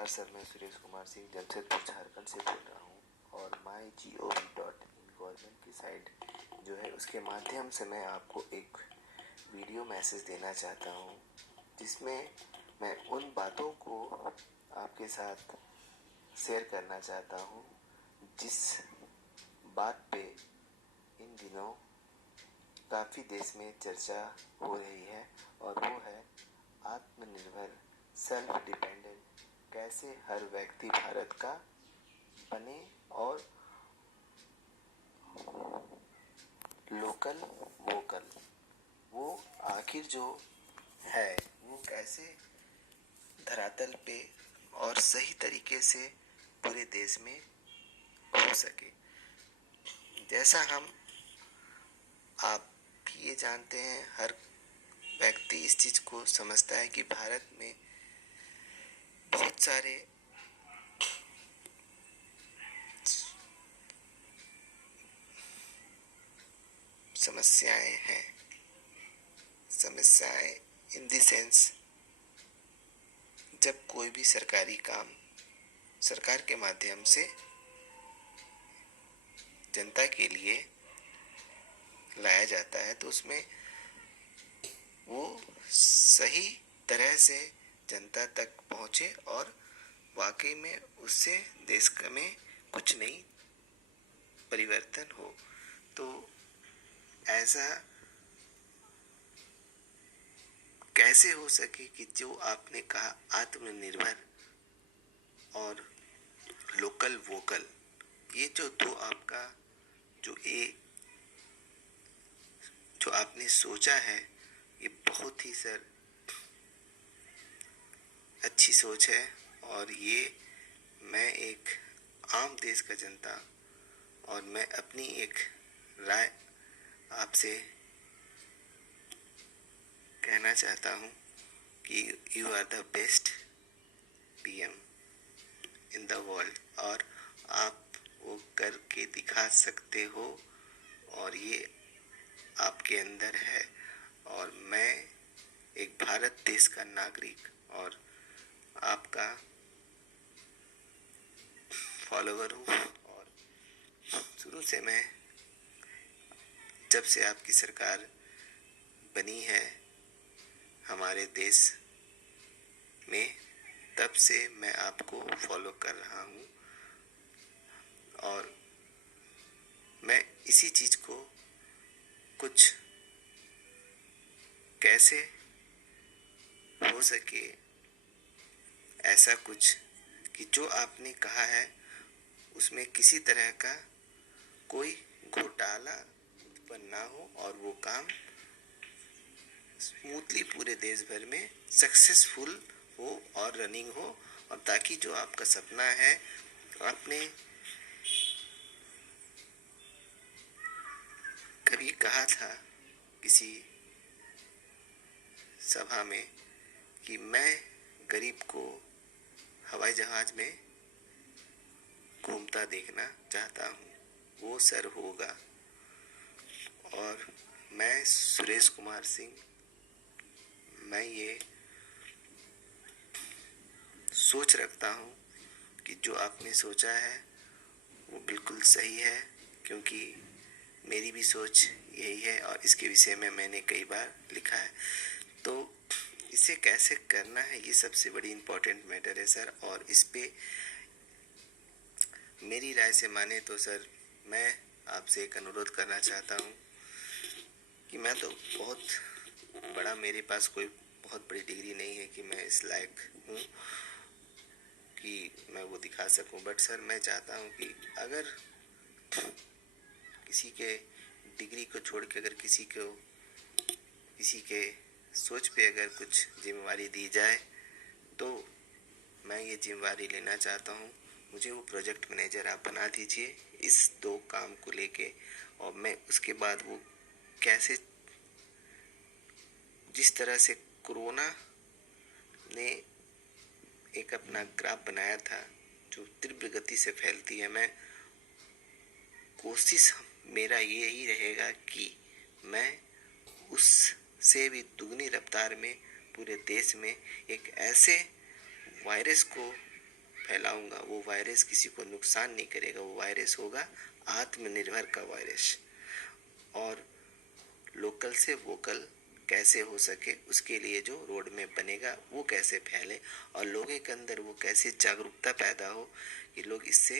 नमस्कार सर, मैं सुरेश कुमार सिंह जमशेदपुर झारखंड से बोल रहा हूँ और mygov.in गवर्नमेंट की साइट जो है उसके माध्यम से मैं आपको एक वीडियो मैसेज देना चाहता हूँ जिसमें मैं उन बातों को आपके साथ शेयर करना चाहता हूँ जिस बात पे इन दिनों काफ़ी देश में चर्चा हो रही है और वो है आत्मनिर्भर सेल्फ डिपेंडेंट कैसे हर व्यक्ति भारत का बने और लोकल वोकल वो आखिर जो है वो कैसे धरातल पे और सही तरीके से पूरे देश में हो सके। जैसा आप भी ये जानते हैं, हर व्यक्ति इस चीज़ को समझता है कि भारत में बहुत सारे समस्याएं इन द सेंस जब कोई भी सरकारी काम सरकार के माध्यम से जनता के लिए लाया जाता है तो उसमें वो सही तरह से जनता तक पहुंचे और वाकई में उससे देश में कुछ नई परिवर्तन हो। तो ऐसा कैसे हो सके कि जो आपने कहा आत्मनिर्भर और लोकल वोकल, ये जो दो आपका जो आपने सोचा है ये बहुत ही सर अच्छी सोच है और ये मैं एक आम देश का जनता और मैं अपनी एक राय आपसे कहना चाहता हूँ कि you are the best PM in the world और आप वो करके दिखा सकते हो और ये आपके अंदर है। और मैं एक भारत देश का नागरिक और आपका फॉलोवर हूँ और शुरू से मैं जब से आपकी सरकार बनी है हमारे देश में तब से मैं आपको फॉलो कर रहा हूँ और मैं इसी चीज़ को कुछ कैसे हो सके ऐसा कुछ कि जो आपने कहा है उसमें किसी तरह का कोई घोटाला उत्पन्न ना हो और वो काम स्मूथली पूरे देश भर में सक्सेसफुल हो और रनिंग हो और ताकि जो आपका सपना है आपने कभी कहा था किसी सभा में कि मैं गरीब को हवाई जहाज में घूमता देखना चाहता हूँ, वो सर होगा। और मैं सुरेश कुमार सिंह मैं ये सोच रखता हूँ कि जो आपने सोचा है वो बिल्कुल सही है क्योंकि मेरी भी सोच यही है और इसके विषय में मैंने कई बार लिखा है। तो इसे कैसे करना है ये सबसे बड़ी इम्पोर्टेंट मैटर है सर। और इस पे मेरी राय से माने तो सर मैं आपसे एक अनुरोध करना चाहता हूँ कि मैं तो बहुत बड़ा मेरे पास कोई बहुत बड़ी डिग्री नहीं है कि मैं इस लायक हूँ कि मैं वो दिखा सकूं, बट सर मैं चाहता हूं कि अगर किसी के डिग्री को छोड़ के अगर किसी के सोच पे अगर कुछ जिम्मेवारी दी जाए तो मैं ये जिम्मेवारी लेना चाहता हूं। मुझे वो प्रोजेक्ट मैनेजर आप बना दीजिए इस दो काम को लेके और मैं उसके बाद वो कैसे जिस तरह से कोरोना ने एक अपना ग्राफ बनाया था जो तीव्र गति से फैलती है, मैं कोशिश मेरा यही रहेगा कि मैं उससे भी दुगनी रफ्तार में पूरे देश में एक ऐसे वायरस को फैलाऊंगा वो वायरस किसी को नुकसान नहीं करेगा। वो वायरस होगा आत्मनिर्भर का वायरस। और लोकल से वोकल कैसे हो सके उसके लिए जो रोड मैप बनेगा वो कैसे फैले और लोगों के अंदर वो कैसे जागरूकता पैदा हो कि लोग इससे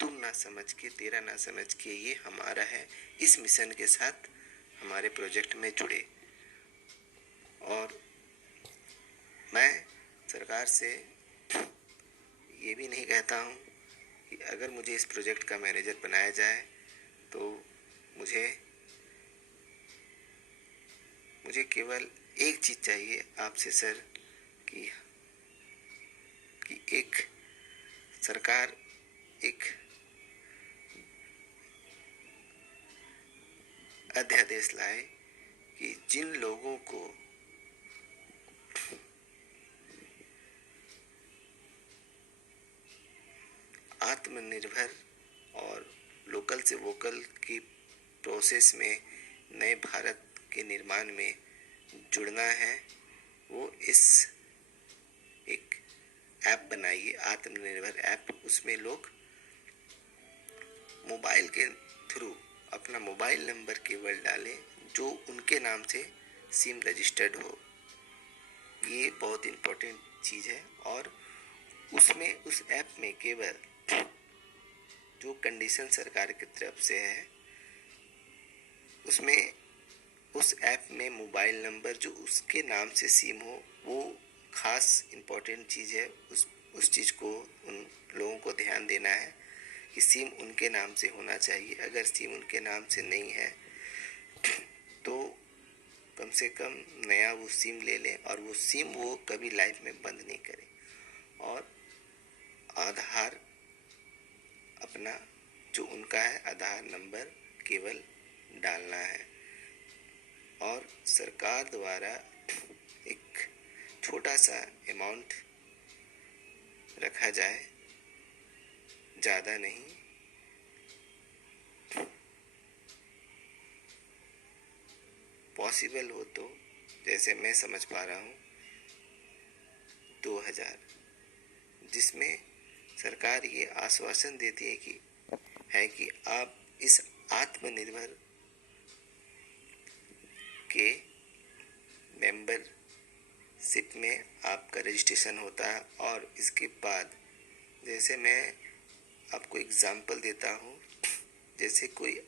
तुम ना समझ के तेरा ना समझ के ये हमारा है, इस मिशन के साथ हमारे प्रोजेक्ट में जुड़े। और मैं सरकार से ये भी नहीं कहता हूँ कि अगर मुझे इस प्रोजेक्ट का मैनेजर बनाया जाए तो मुझे केवल एक चीज़ चाहिए आपसे सर कि एक सरकार एक अध्यादेश लाए कि जिन लोगों को आत्मनिर्भर और लोकल से वोकल की प्रोसेस में नए भारत के निर्माण में जुड़ना है, वो इस एक ऐप बनाइए, आत्मनिर्भर ऐप। उसमें लोग मोबाइल के थ्रू अपना मोबाइल नंबर केवल डालें जो उनके नाम से सिम रजिस्टर्ड हो। ये बहुत इम्पोर्टेंट चीज़ है। और उसमें उस ऐप में केवल जो कंडीशन सरकार की तरफ से है उसमें उस ऐप में मोबाइल नंबर जो उसके नाम से सिम हो वो खास इम्पोर्टेंट चीज़ है। उस चीज़ को उन लोगों को ध्यान देना है कि सिम उनके नाम से होना चाहिए। अगर सिम उनके नाम से नहीं है तो कम से कम नया वो सिम ले लें और वो सिम वो कभी लाइफ में बंद नहीं करें। और आधार अपना जो उनका है आधार नंबर केवल डालना है। और सरकार द्वारा एक छोटा सा अमाउंट रखा जाए, ज़्यादा नहीं। पॉसिबल हो तो जैसे मैं समझ पा रहा हूँ 2000, जिसमें सरकार ये आश्वासन देती है कि आप इस आत्मनिर्भर के मेंबरशिप में आपका रजिस्ट्रेशन होता है। और इसके बाद जैसे मैं आपको एग्जांपल देता हूँ, जैसे कोई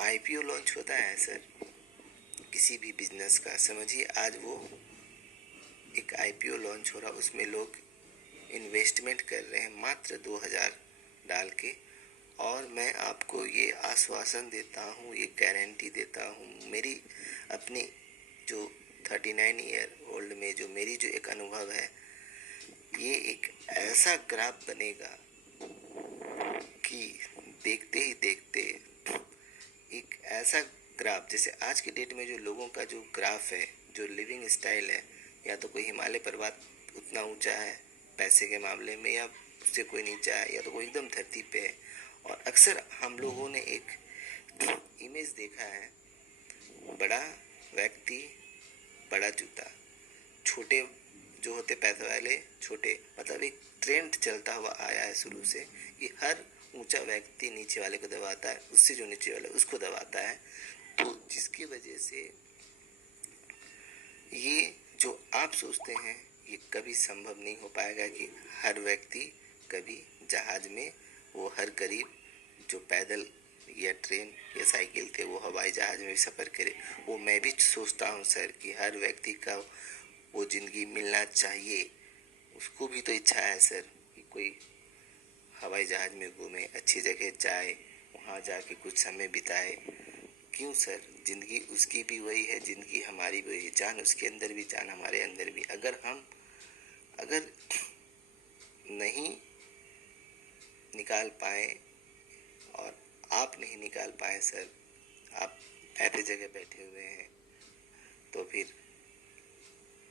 आईपीओ लॉन्च होता है सर किसी भी बिजनेस का, समझिए आज वो एक आईपीओ लॉन्च हो रहा, उसमें लोग इन्वेस्टमेंट कर रहे हैं मात्र 2000 डाल के। और मैं आपको ये आश्वासन देता हूँ, ये गारंटी देता हूँ, मेरी अपनी जो 39 ईयर ओल्ड में जो मेरी जो एक अनुभव है, ये एक ऐसा ग्राफ बनेगा कि देखते ही देखते एक ऐसा ग्राफ, जैसे आज के डेट में जो लोगों का जो ग्राफ है, जो लिविंग स्टाइल है, या तो कोई हिमालय पर्वत उतना ऊंचा है पैसे के मामले में, या उससे कोई नीचा है, या तो कोई एकदम धरती पे है। और अक्सर हम लोगों ने एक इमेज देखा है, बड़ा व्यक्ति बड़ा जूता, छोटे जो होते पैसे वाले छोटे, मतलब एक ट्रेंड चलता हुआ आया है शुरू से कि हर ऊंचा व्यक्ति नीचे वाले को दबाता है, उससे जो नीचे वाला उसको दबाता है। तो जिसकी वजह से ये जो आप सोचते हैं ये कभी संभव नहीं हो पाएगा कि हर व्यक्ति कभी जहाज में, वो हर गरीब जो पैदल या ट्रेन या साइकिल थे वो हवाई जहाज में भी सफ़र करे। वो मैं भी सोचता हूँ सर कि हर व्यक्ति का वो ज़िंदगी मिलना चाहिए। उसको भी तो इच्छा है सर कि कोई हवाई जहाज में घूमे, अच्छी जगह जाए, वहाँ जाके कुछ समय बिताए। क्यों सर, ज़िंदगी उसकी भी वही है, ज़िंदगी हमारी भी वही है, जान उसके अंदर भी जान हमारे अंदर भी। अगर नहीं निकाल पाए और आप नहीं निकाल पाए सर, आप ऐसी जगह बैठे हुए हैं, तो फिर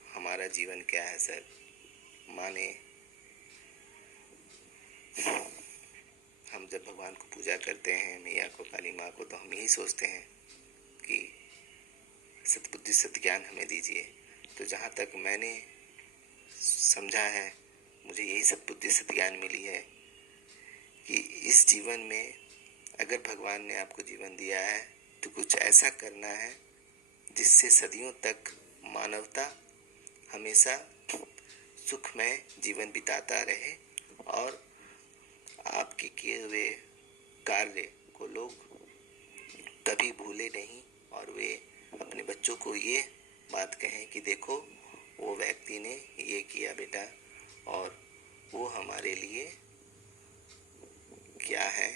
हमारा जीवन क्या है सर। माने हम जब भगवान को पूजा करते हैं, मैया को, काली माँ को, तो हम यही सोचते हैं कि सद्बुद्धि सद्ज्ञान हमें दीजिए। तो जहाँ तक मैंने समझा है, मुझे यही सब बुद्धि से ज्ञान मिली है कि इस जीवन में अगर भगवान ने आपको जीवन दिया है तो कुछ ऐसा करना है जिससे सदियों तक मानवता हमेशा सुखमय जीवन बिताता रहे और आपके किए हुए कार्य को लोग कभी भूले नहीं और वे अपने बच्चों को ये बात कहें कि देखो वो व्यक्ति ने ये किया बेटा, और वो हमारे लिए क्या है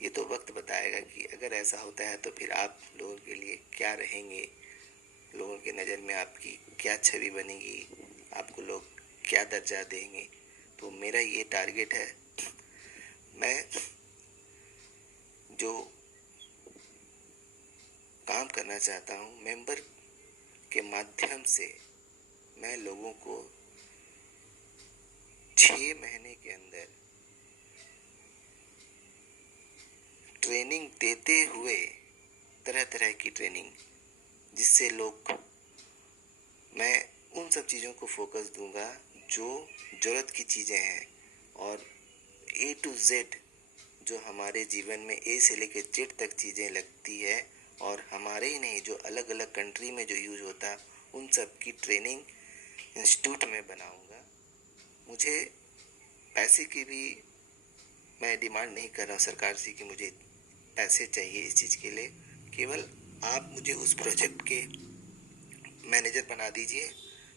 ये तो वक्त बताएगा कि अगर ऐसा होता है तो फिर आप लोगों के लिए क्या रहेंगे, लोगों की नज़र में आपकी क्या छवि बनेगी, आपको लोग क्या दर्जा देंगे। तो मेरा ये टारगेट है, मैं जो काम करना चाहता हूँ मेंबर के माध्यम से, मैं लोगों को 6 महीने के अंदर ट्रेनिंग देते हुए, तरह तरह की ट्रेनिंग, जिससे लोग, मैं उन सब चीज़ों को फोकस दूंगा जो ज़रूरत की चीज़ें हैं और A to Z जो हमारे जीवन में A से लेकर Z तक चीज़ें लगती है और हमारे ही नहीं जो अलग अलग कंट्री में जो यूज होता उन सब की ट्रेनिंग इंस्टीट्यूट में बनाऊंगा। मुझे पैसे की भी मैं डिमांड नहीं कर रहा हूँ सरकार से कि मुझे पैसे चाहिए इस चीज़ के लिए, केवल आप मुझे उस प्रोजेक्ट के मैनेजर बना दीजिए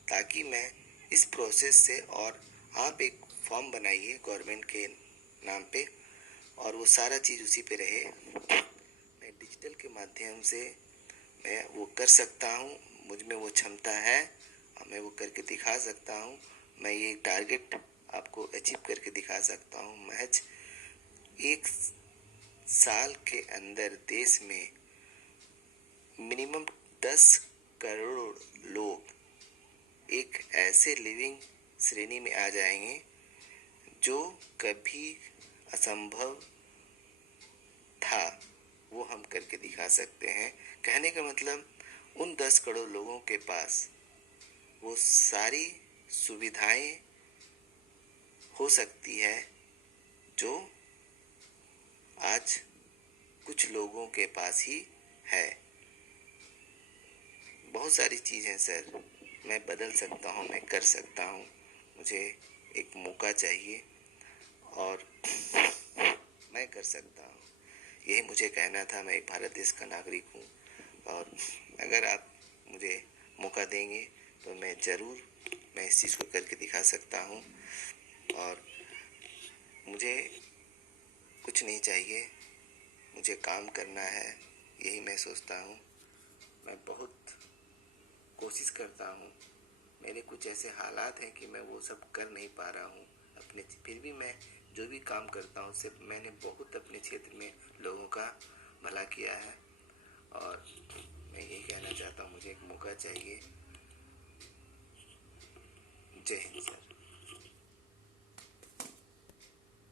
ताकि मैं इस प्रोसेस से, और आप एक फॉर्म बनाइए गवर्नमेंट के नाम पे और वो सारा चीज़ उसी पे रहे। मैं डिजिटल के माध्यम से मैं वो कर सकता हूँ, मुझ में वो क्षमता है और मैं वो करके दिखा सकता हूँ। मैं ये टारगेट आपको अचीव करके दिखा सकता हूँ। महज 1 साल के अंदर देश में मिनिमम 10 करोड़ लोग एक ऐसे लिविंग श्रेणी में आ जाएंगे जो कभी असंभव था, वो हम करके दिखा सकते हैं। कहने का मतलब उन 10 करोड़ लोगों के पास वो सारी सुविधाएं हो सकती है जो आज कुछ लोगों के पास ही है। बहुत सारी चीज़ हैं सर, मैं बदल सकता हूँ, मैं कर सकता हूँ, मुझे एक मौका चाहिए और मैं कर सकता हूँ। यही मुझे कहना था। मैं एक भारत देश का नागरिक हूँ और अगर आप मुझे मौका देंगे तो मैं ज़रूर मैं इस चीज़ को करके दिखा सकता हूँ। और मुझे कुछ नहीं चाहिए, मुझे काम करना है, यही मैं सोचता हूँ। मैं बहुत कोशिश करता हूँ, मेरे कुछ ऐसे हालात हैं कि मैं वो सब कर नहीं पा रहा हूँ अपने, फिर भी मैं जो भी काम करता हूँ सिर्फ मैंने बहुत अपने क्षेत्र में लोगों का भला किया है और मैं यही कहना चाहता हूँ, मुझे एक मौका चाहिए। जय हिंद सर।